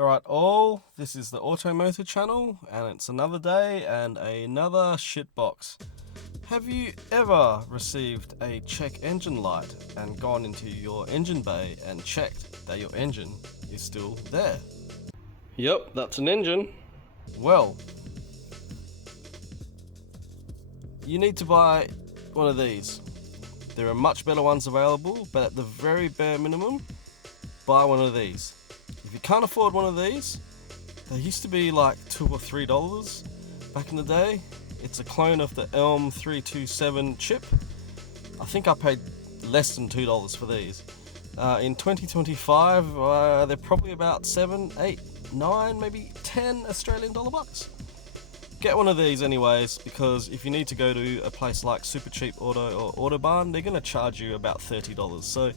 Alright, all, this is the Automotor channel, and it's another day and another shitbox. Have you ever received a check engine light and gone into your engine bay and checked that your engine is still there? Yep, that's an engine. Well, you need to buy one of these. There are much better ones available, but at the very bare minimum, buy one of these. If you can't afford one of these, they used to be like $2 or $3 back in the day. It's a clone of the Elm 327 chip. I think I paid less than $2 for these. In 2025, they're probably about 7, 8, 9, maybe 10 Australian dollar bucks. Get one of these anyways, because if you need to go to a place like Supercheap Auto or Autobarn, they're going to charge you about $30. So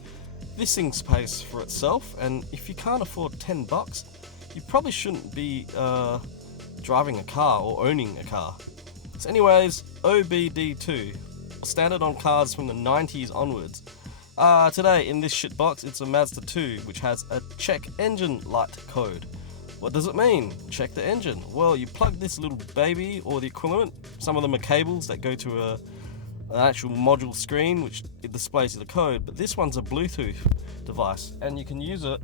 this thing pays for itself, and if you can't afford $10, you probably shouldn't be driving a car or owning a car. So anyways, OBD2, standard on cars from the 90s onwards. Today in this shitbox, it's a Mazda 2, which has a check engine light code. What does it mean? Check the engine. Well, you plug this little baby or the equivalent. Some of them are cables that go to an actual module screen, which it displays the code, but this one's a Bluetooth device, and you can use it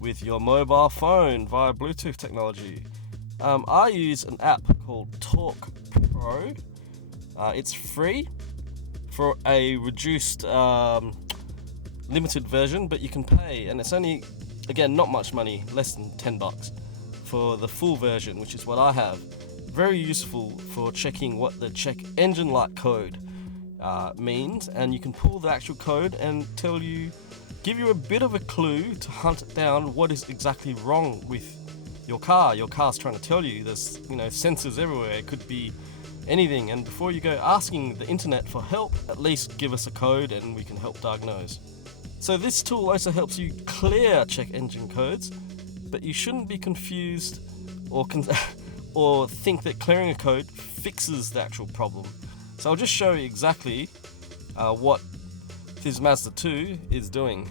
with your mobile phone via Bluetooth technology. I use an app called Talk Pro. It's free for a reduced limited version, but you can pay, and it's only, again, not much money, less than $10 for the full version, which is what I have. Very useful for checking what the check engine light code means, and you can pull the actual code and give you a bit of a clue to hunt down what is exactly wrong with your car. Your car's trying to tell you there's sensors everywhere. It could be anything, and before you go asking the internet for help, at least give us a code and we can help diagnose. So this tool also helps you clear check engine codes, but you shouldn't be confused or think that clearing a code fixes the actual problem. So I'll just show you exactly what this Mazda 2 is doing.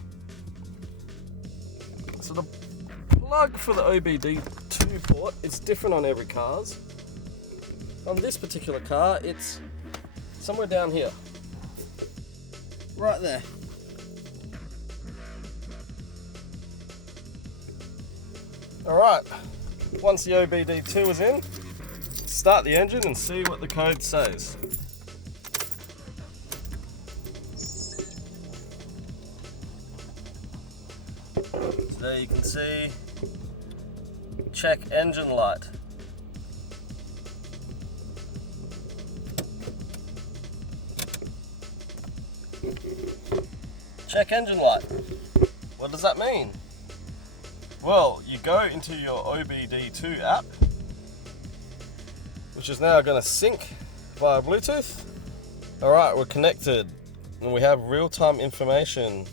So the plug for the OBD2 port is different on every cars. On this particular car, it's somewhere down here. Right there. Alright, once the OBD2 is in, start the engine and see what the code says. So there you can see check engine light. Check engine light. What does that mean? Well, you go into your OBD2 app, which is now going to sync via Bluetooth. Alright, we're connected and we have real-time information.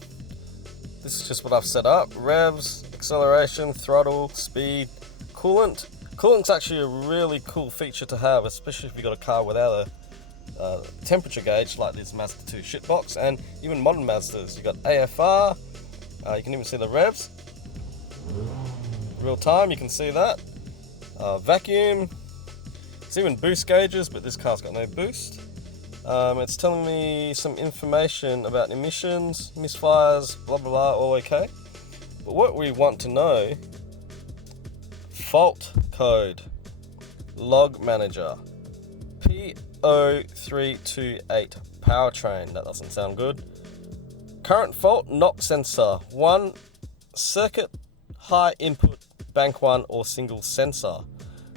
This is just what I've set up. Revs, acceleration, throttle, speed, coolant. Coolant's actually a really cool feature to have, especially if you've got a car without a temperature gauge like this Mazda 2 shitbox, and even modern Mazdas. You've got AFR, you can even see the revs. Real time, you can see that. Vacuum. It's even boost gauges, but this car's got no boost. It's telling me some information about emissions, misfires, blah blah blah, all okay. But what we want to know, fault code, log manager, P0328, powertrain, that doesn't sound good. Current fault, knock sensor, 1 circuit, high input, bank 1 or single sensor.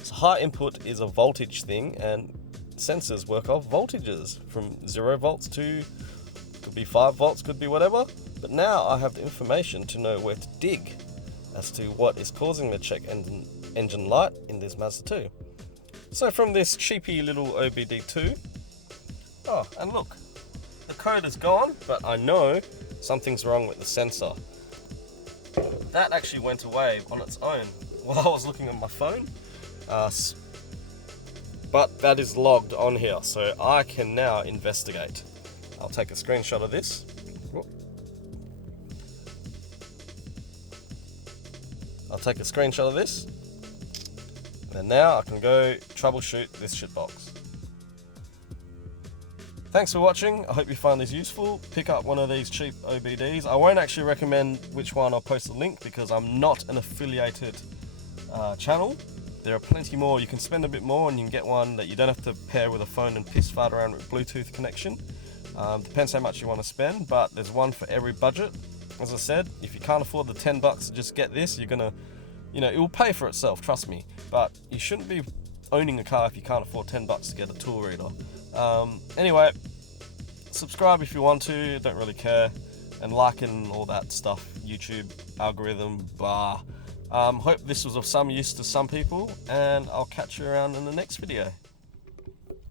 So high input is a voltage thing, and sensors work off voltages from 0 volts to, could be 5 volts, could be whatever. But now I have the information to know where to dig as to what is causing the check engine light in this Mazda 2. So from this cheapy little OBD2, oh, and look, the code is gone, but I know something's wrong with the sensor. That actually went away on its own while I was looking at my phone, but that is logged on here, so I can now investigate. I'll take a screenshot of this. I'll take a screenshot of this. And now I can go troubleshoot this shitbox. Thanks for watching. I hope you find this useful. Pick up one of these cheap OBDs. I won't actually recommend which one. I'll post a link because I'm not an affiliated channel. There are plenty more. You can spend a bit more and you can get one that you don't have to pair with a phone and piss fart around with Bluetooth connection. Depends how much you want to spend, but there's one for every budget. As I said, if you can't afford the $10 to just get this, you're gonna, it will pay for itself, trust me. But you shouldn't be owning a car if you can't afford $10 to get a tool reader. Anyway, subscribe if you want to, don't really care, and like and all that stuff, YouTube, algorithm, blah. Hope this was of some use to some people, and I'll catch you around in the next video.